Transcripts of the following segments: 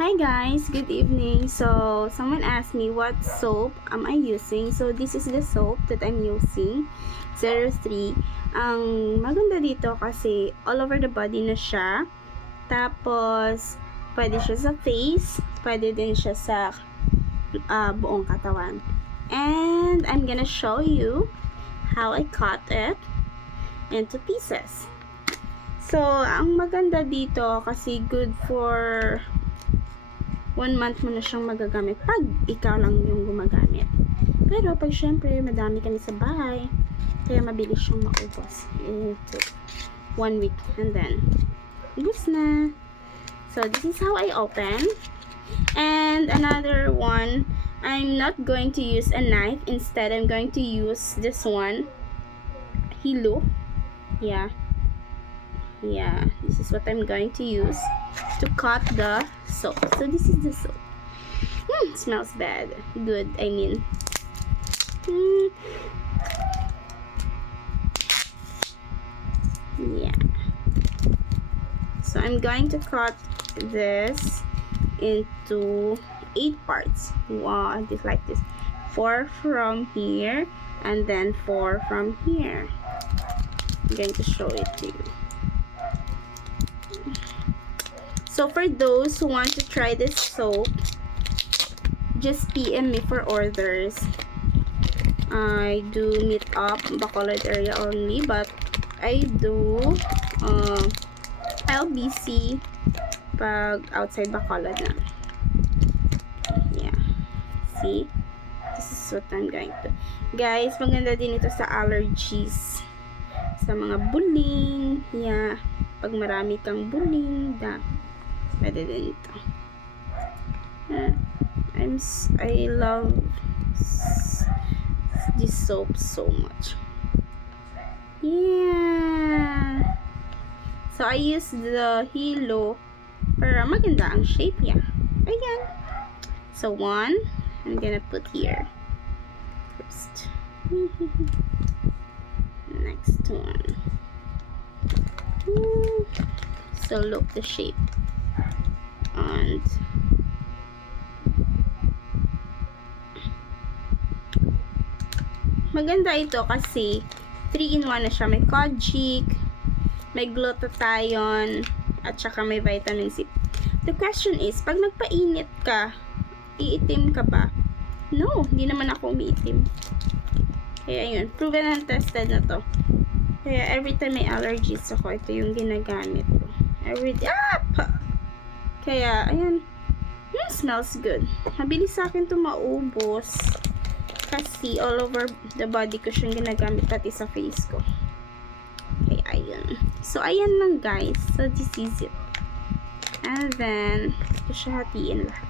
Hi guys, good evening. So, someone asked me what soap am I using. So, this is the soap that I'm using. 03. Ang maganda dito kasi all over the body na siya. Tapos, pwede siya sa face, pwede din siya sa buong katawan. And I'm gonna show you how I cut it into pieces. So, ang maganda dito kasi good for 1 month mo na siyang magagamit pag ikaw lang yung gumagamit. Pero pag syempre madami kami sa bahay, kaya mabilis siyang maubos. Ito, 1 week and then ubos na. So this is how I open. And another one, I'm not going to use a knife. Instead, I'm going to use this one, Hilo. Yeah, this is what I'm going to use to cut the soap. So this is the soap. Smells bad. Good, I mean. Yeah. So I'm going to cut this into 8 parts. Wow, just like this. 4 from here and then 4 from here. I'm going to show it to you. So for those who want to try this soap, just PM me for orders. I do meet up Bacolod area only, but I do LBC pag outside Bacolod na. Yeah. See? This is what I'm going to. Guys, maganda din ito sa allergies. Sa mga buling. Yeah. Pag marami kang buling, pwede din ito. I love this soap so much. Yeah. So I use the Hilo para maganda ang shape niya. Ayan. So 1, I'm gonna put here first. Next one. So look the shape. And maganda ito kasi 3-in-1 na siya. May kojic, may glutathione, at saka may vitamin C. The question is, pag nagpainit ka, iitim ka ba? No, hindi naman ako umiitim. Kaya yun, proven and tested na to. Kaya every time may allergies ako, ito yung ginagamit ko. Kaya, ayan. Smells good. Mabilis sa akin ito maubos. Kasi all over the body ko siyang ginagamit pati sa face ko. Okay, ayun. So, ayan lang guys. So, this is it. And then, ito siya hatiin lahat.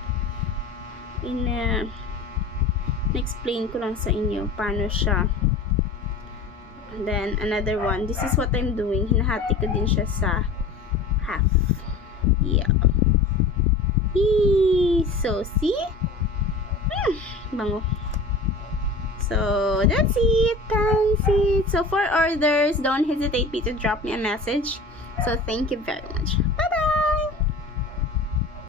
Na-explain ko lang sa inyo paano siya. And then, another one. This is what I'm doing. Hinahati ko din siya sa half. Yeah. So, see? Bango. So, that's it, guys. So, for orders, don't hesitate to drop me a message. So, thank you very much. Bye!